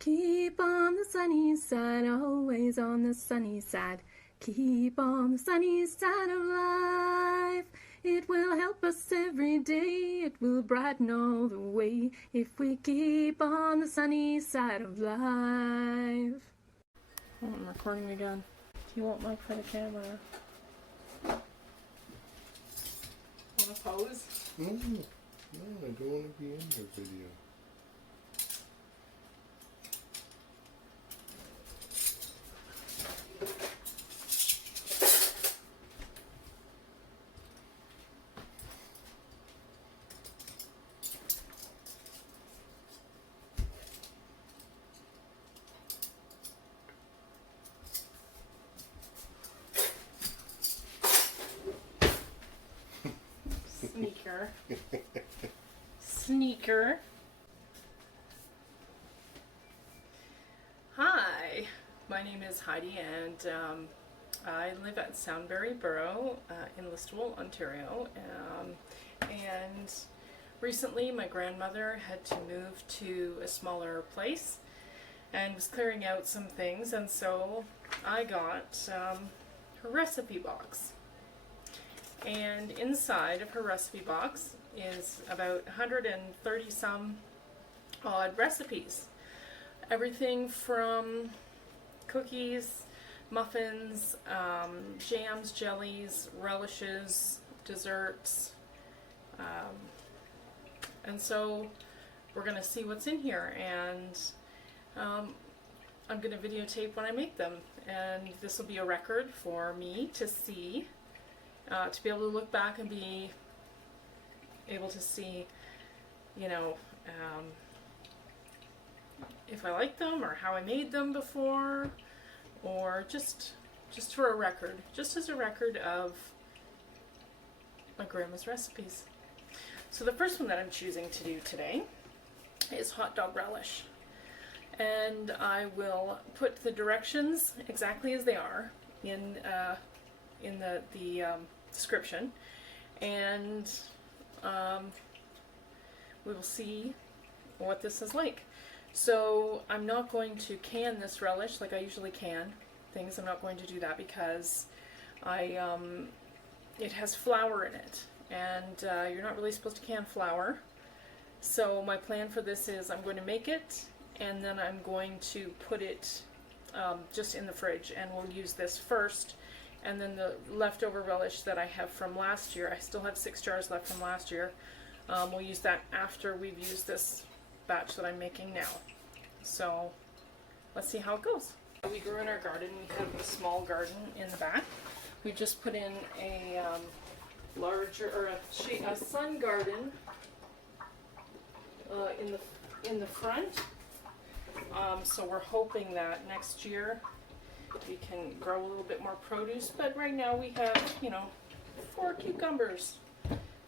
Keep on the sunny side, always on the sunny side. Keep on the sunny side of life. It will help us every day. It will brighten all the way if we keep on the sunny side of life. Oh, I'm recording again. You won't look for the camera. Want to pose? No, I don't want to be in your video. Sneaker. Hi, my name is Heidi and I live at Soundbury Borough in Listowel, Ontario. And recently my grandmother had to move to a smaller place and was clearing out some things, and so I got her recipe box. And inside of her recipe box is about 130 some odd recipes. Everything from cookies, muffins, jams, jellies, relishes, desserts. And so we're going to see what's in here, and I'm going to videotape when I make them. And this will be a record for me to see. To be able to look back and be able to see, you know, if I like them or how I made them before, or just for a record, just as a record of my grandma's recipes. So the first one that I'm choosing to do today is hot dog relish, and I will put the directions exactly as they are in the description, and we will see what this is like. So I'm not going to can this relish like I usually can things. I'm not going to do that because it has flour in it, and you're not really supposed to can flour. So my plan for this is I'm going to make it, and then I'm going to put it just in the fridge, and we'll use this first. And then the leftover relish that I have from last year, I still have 6 jars left from last year, we'll use that after we've used this batch that I'm making now. So let's see how it goes. We grew in our garden. We have a small garden in the back. We just put in a larger, or a sun garden in the front. So we're hoping that next year we can grow a little bit more produce, but right now we have, 4 cucumbers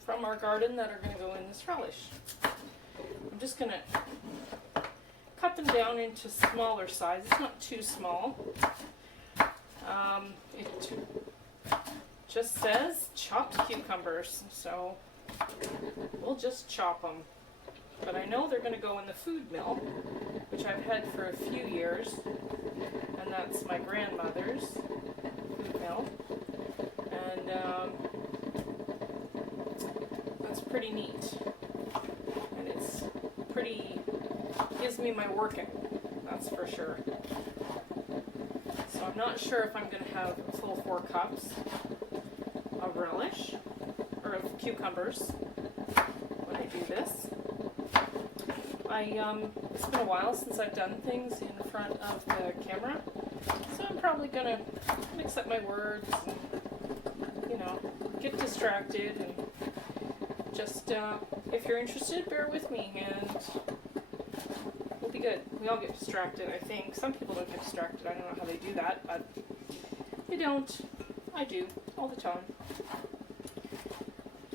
from our garden that are going to go in this relish. I'm just going to cut them down into smaller size. It's not too small. It just says chopped cucumbers, so we'll just chop them. But I know they're going to go in the food mill, which I've had for a few years, and that's my grandmother's food mill, and that's pretty neat, and it's pretty, gives me my working, that's for sure. So I'm not sure if I'm going to have a full 4 cups of relish, or of cucumbers, when I do this. It's been a while since I've done things in front of the camera, so I'm probably going to mix up my words and, get distracted, and just, if you're interested, bear with me, and we'll be good. We all get distracted, I think. Some people don't get distracted. I don't know how they do that, but they don't. I do, all the time.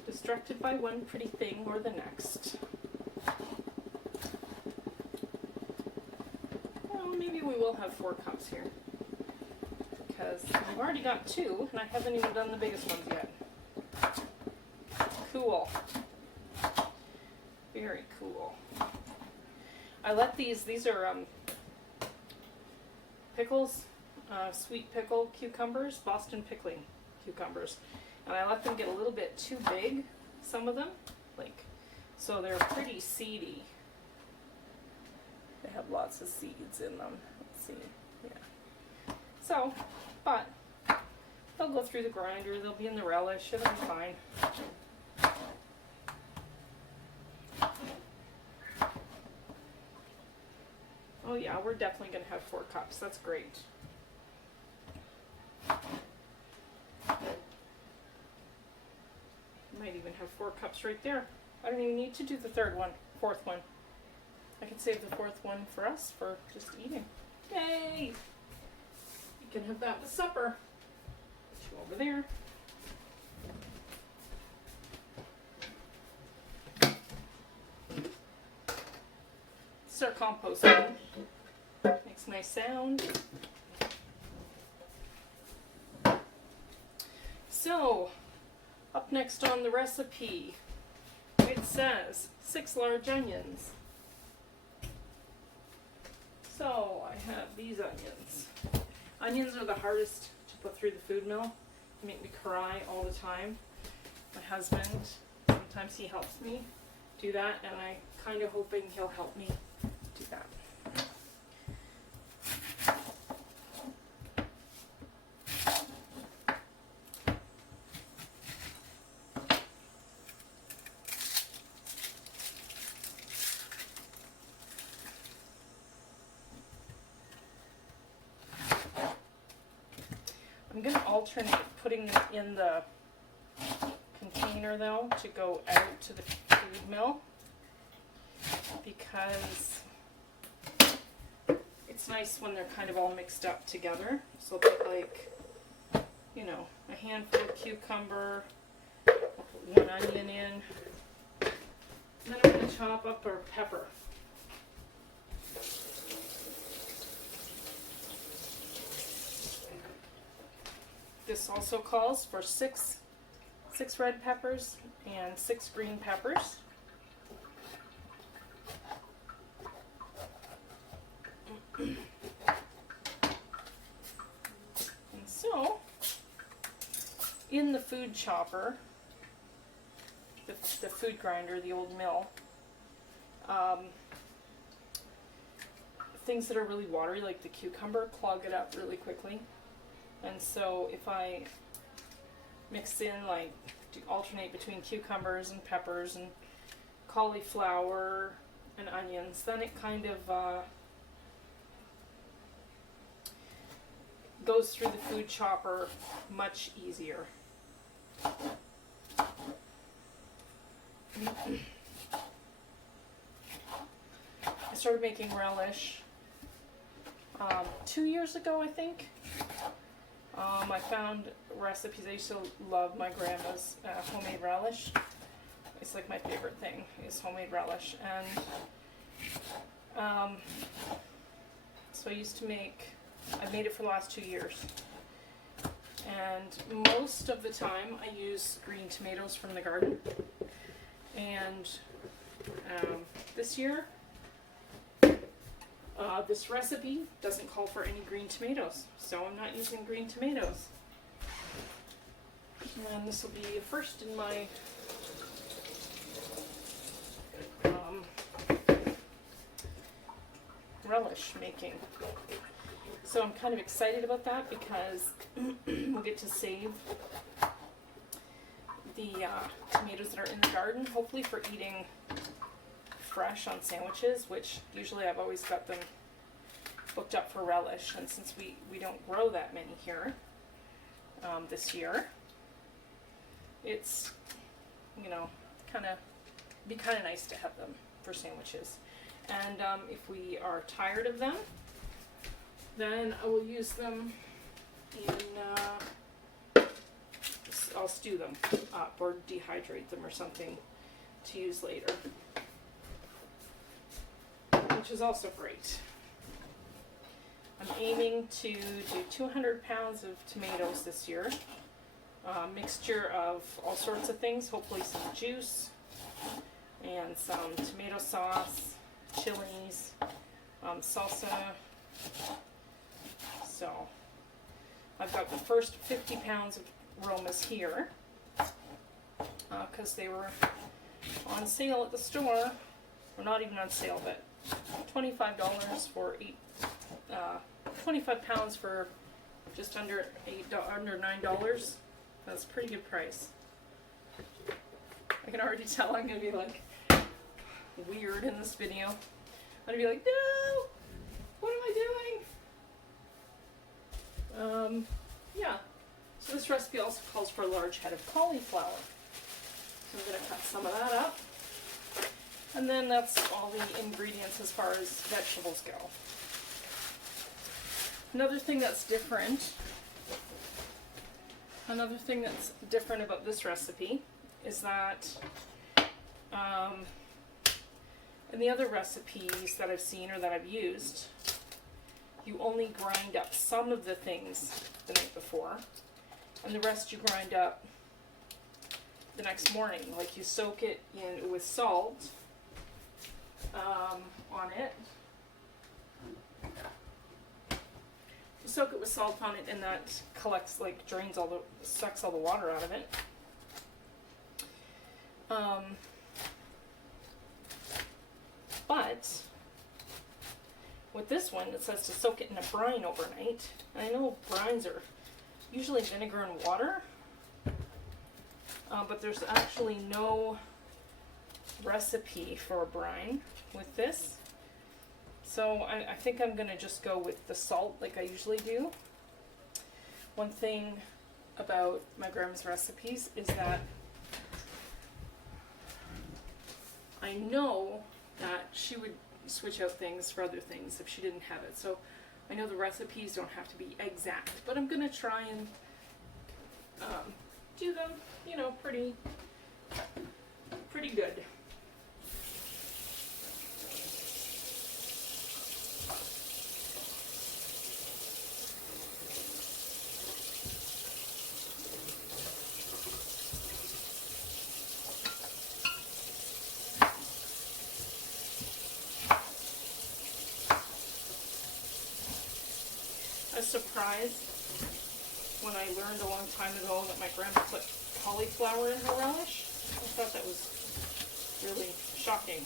Distracted by one pretty thing or the next. Maybe we will have 4 cups here, because I've already got 2 and I haven't even done the biggest ones yet. Cool. Very cool. I let these are pickles, sweet pickle cucumbers, Boston pickling cucumbers. And I let them get a little bit too big, some of them, so they're pretty seedy. They have lots of seeds in them. Let's see, yeah. So, but they'll go through the grinder, they'll be in the relish, it'll be fine. Oh yeah, we're definitely going to have 4 cups. That's great. Might even have 4 cups right there. I don't even need to do the 4th one. I can save the 4th one for us for just eating. Yay! You can have that with supper. Put you over there. Start composting. Makes a nice sound. So, up next on the recipe, it says 6 large onions. So, I have these onions. Onions are the hardest to put through the food mill. They make me cry all the time. My husband, sometimes he helps me do that, and I'm kind of hoping he'll help me do that. I'm going to alternate putting them in the container though to go out to the food mill, because it's nice when they're kind of all mixed up together. So I'll put a handful of cucumber, I'll put 1 onion in, and then I'm going to chop up our pepper. This also calls for six red peppers and 6 green peppers. And so, in the food chopper, the food grinder, the old mill, things that are really watery, like the cucumber, clog it up really quickly. And so if I mix in, alternate between cucumbers and peppers and cauliflower and onions, then it kind of goes through the food chopper much easier. I started making relish 2 years ago, I think. I found recipes. I used to love my grandma's homemade relish. It's like my favorite thing is homemade relish, and so I used to make. I've made it for the last 2 years, and most of the time I use green tomatoes from the garden. And this year, this recipe doesn't call for any green tomatoes, so I'm not using green tomatoes. And this will be a first in my relish making. So I'm kind of excited about that because we'll get to save the tomatoes that are in the garden, hopefully for eating fresh on sandwiches, which usually I've always got them booked up for relish, and since we don't grow that many here this year, it's be kind of nice to have them for sandwiches. And if we are tired of them, then I will use them in I'll stew them up or dehydrate them or something to use later, which is also great. I'm aiming to do 200 pounds of tomatoes this year. Mixture of all sorts of things, hopefully some juice and some tomato sauce, chilies, salsa, So I've got the first 50 pounds of aromas here because they were on sale at the store, or not even on sale, but $25 for 25 pounds for just under $9. That's a pretty good price. I can already tell I'm gonna be like weird in this video. I'm gonna be like, no, what am I doing? Yeah. So this recipe also calls for a large head of cauliflower. So I'm gonna cut some of that up. And then that's all the ingredients as far as vegetables go. Another thing that's different about this recipe is that in the other recipes that I've seen or that I've used, you only grind up some of the things the night before, and the rest you grind up the next morning. Like you soak it in with salt on it. You soak it with salt on it, and that collects, like, sucks all the water out of it. But with this one, it says to soak it in a brine overnight. And I know brines are usually vinegar and water, but there's actually no recipe for a brine with this. So I think I'm going to just go with the salt like I usually do. One thing about my grandma's recipes is that I know that she would switch out things for other things if she didn't have it. So I know the recipes don't have to be exact, but I'm going to try and do them, you know, pretty good. I was surprised when I learned a long time ago that my grandma put cauliflower in her relish. I thought that was really shocking.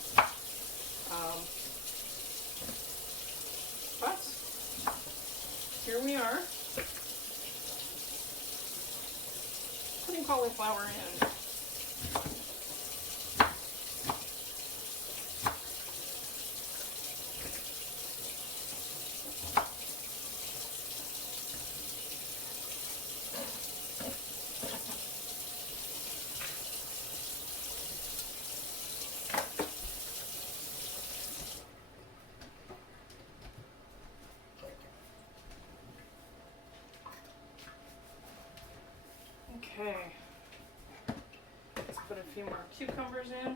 But here we are, putting cauliflower in. Okay, let's put a few more cucumbers in.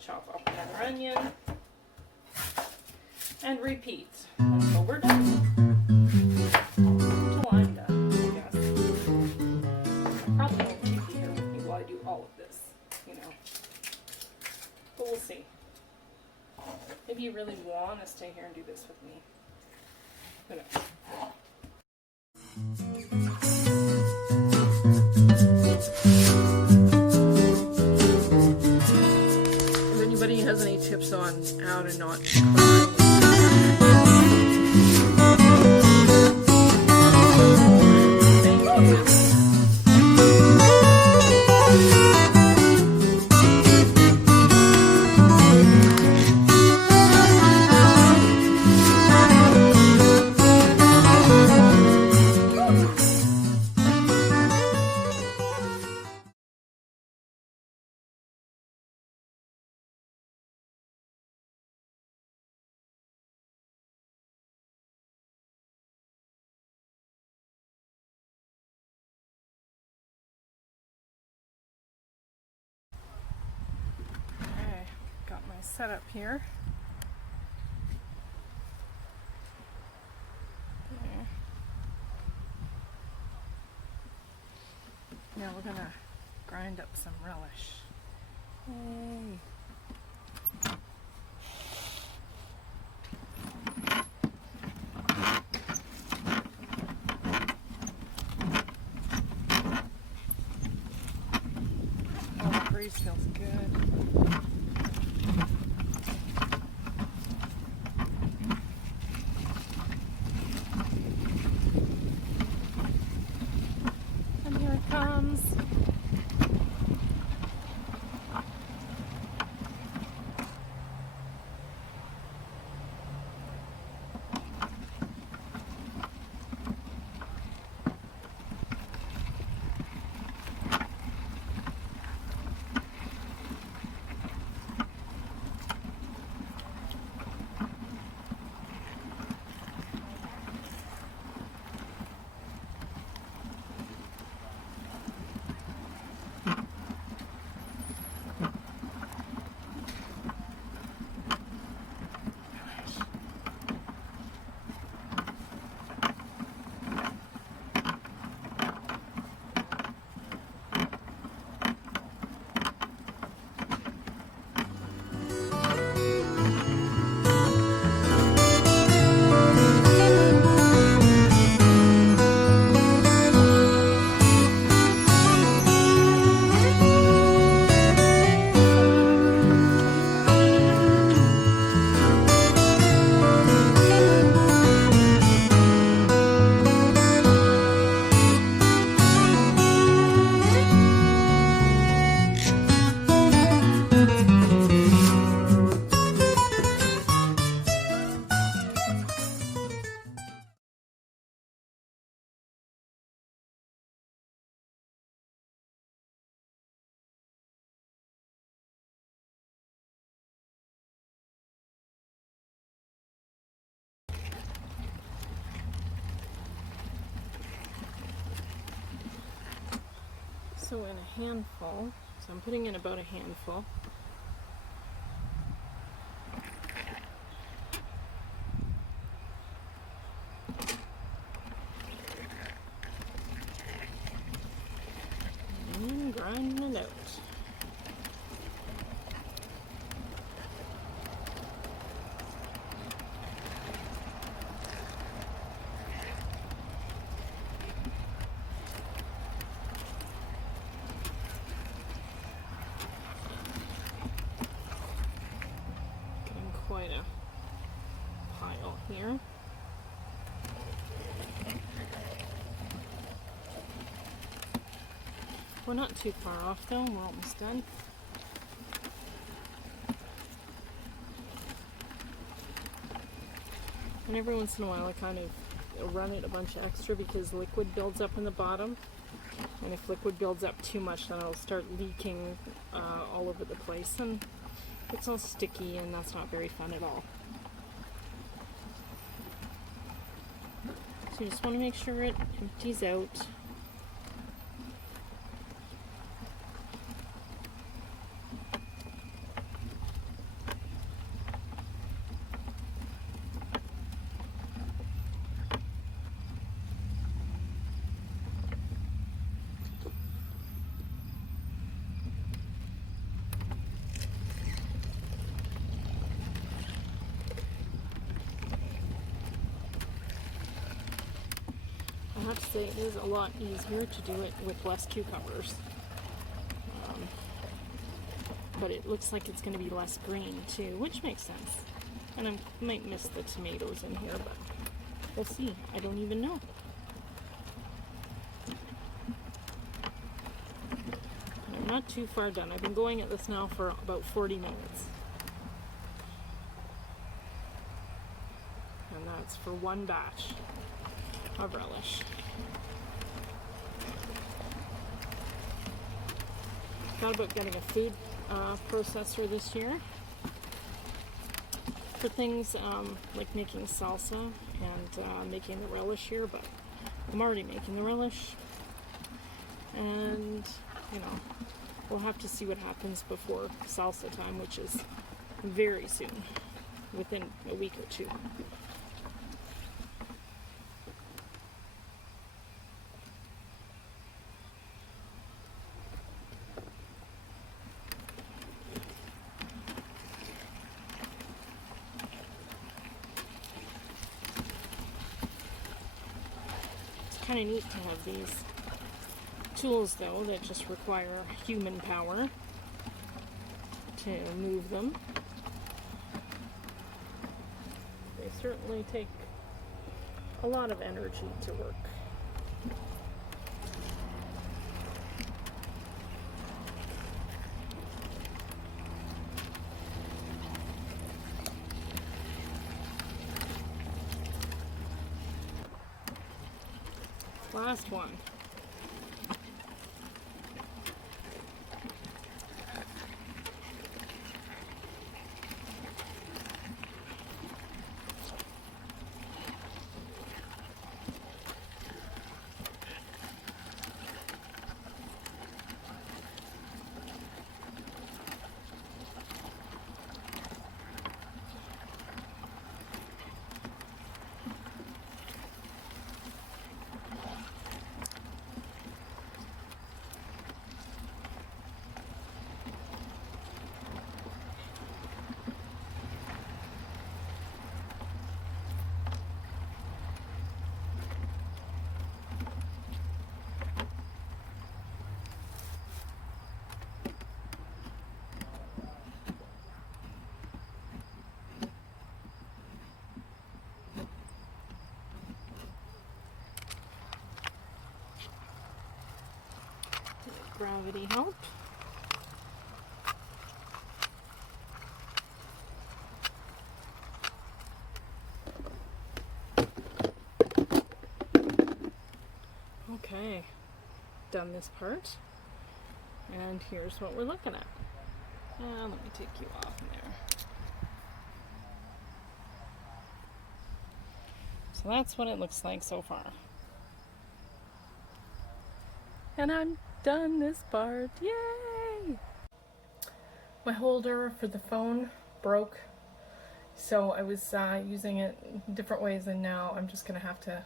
Chop up another onion. And repeat until we're done. Until I'm done, I guess. I probably won't keep you here with me while I do all of this, you know. But we'll see. Maybe you really want to stay here and do this with me. Who knows? If anybody has any tips on how to not cry, thank you. Setup here. Okay. Now we're gonna grind up some relish. Yay. berry smells good. And here it comes. So in a handful, so I'm putting in about a handful. And grinding it out. Quite a pile here. We're not too far off though, we're almost done. And every once in a while I kind of run it a bunch of extra because liquid builds up in the bottom. And if liquid builds up too much, then it'll start leaking all over the place. And it's all sticky and that's not very fun at all. So you just want to make sure it empties out. I have to say it is a lot easier to do it with less cucumbers, but it looks like it's going to be less green too, which makes sense. And I might miss the tomatoes in here, but we'll see. I don't even know. And I'm not too far done. I've been going at this now for about 40 minutes. And that's for one batch of relish. Thought about getting a food processor this year for things like making salsa and making the relish here, but I'm already making the relish, and you know, we'll have to see what happens before salsa time, which is very soon, within a week or two. Kind of neat to have these tools though that just require human power. to move them. They certainly take a lot of energy to work. Last one. Gravity help. Okay, done this part, and here's what we're looking at. And let me take you off there. So that's what it looks like so far. And I'm done this part. Yay! My holder for the phone broke, so I was using it different ways, and now I'm just gonna have to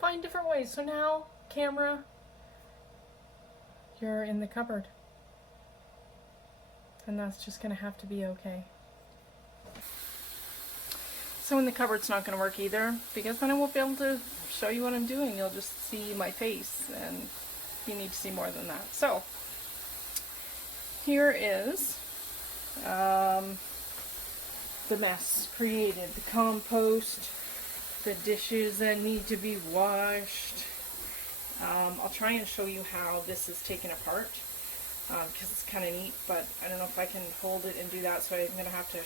find different ways. So now, camera, you're in the cupboard, and that's just gonna have to be okay. So in the cupboard's not gonna work either, because then I won't be able to show you what I'm doing. You'll just see my face, and you need to see more than that. So here is the mess created. The compost, the dishes that need to be washed. I'll try and show you how this is taken apart, because it's kind of neat, but I don't know if I can hold it and do that, so I'm going to have to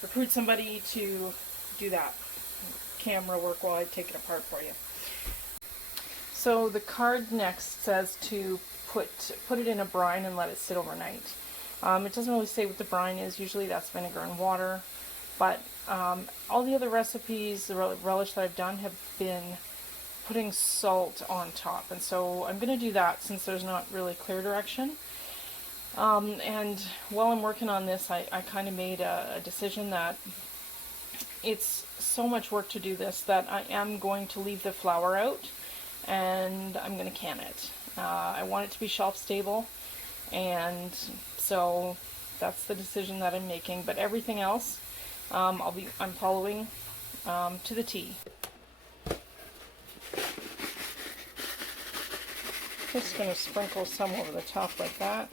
recruit somebody to do that camera work while I take it apart for you. So the card next says to put it in a brine and let it sit overnight. It doesn't really say what the brine is. Usually that's vinegar and water. But all the other recipes, the relish that I've done, have been putting salt on top. And so I'm going to do that since there's not really clear direction. And while I'm working on this, I kind of made a decision that it's so much work to do this that I am going to leave the flour out. And I'm going to can it. I want it to be shelf stable, and so that's the decision that I'm making. But everything else, I'm following to the T. Just going to sprinkle some over the top like that.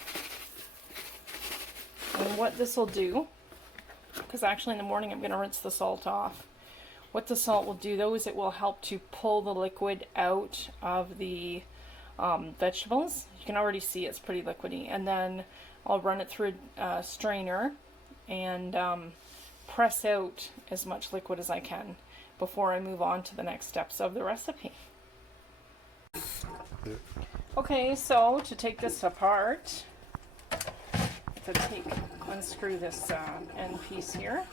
And what this will do, because actually in the morning I'm going to rinse the salt off. What the salt will do though is it will help to pull the liquid out of the vegetables. You can already see it's pretty liquidy. And then I'll run it through a strainer and press out as much liquid as I can before I move on to the next steps of the recipe. Okay, so to take this apart, unscrew this end piece here.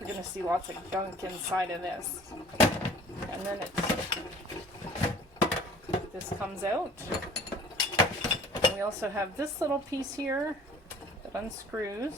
You're going to see lots of gunk inside of this. And then this comes out. And we also have this little piece here that unscrews.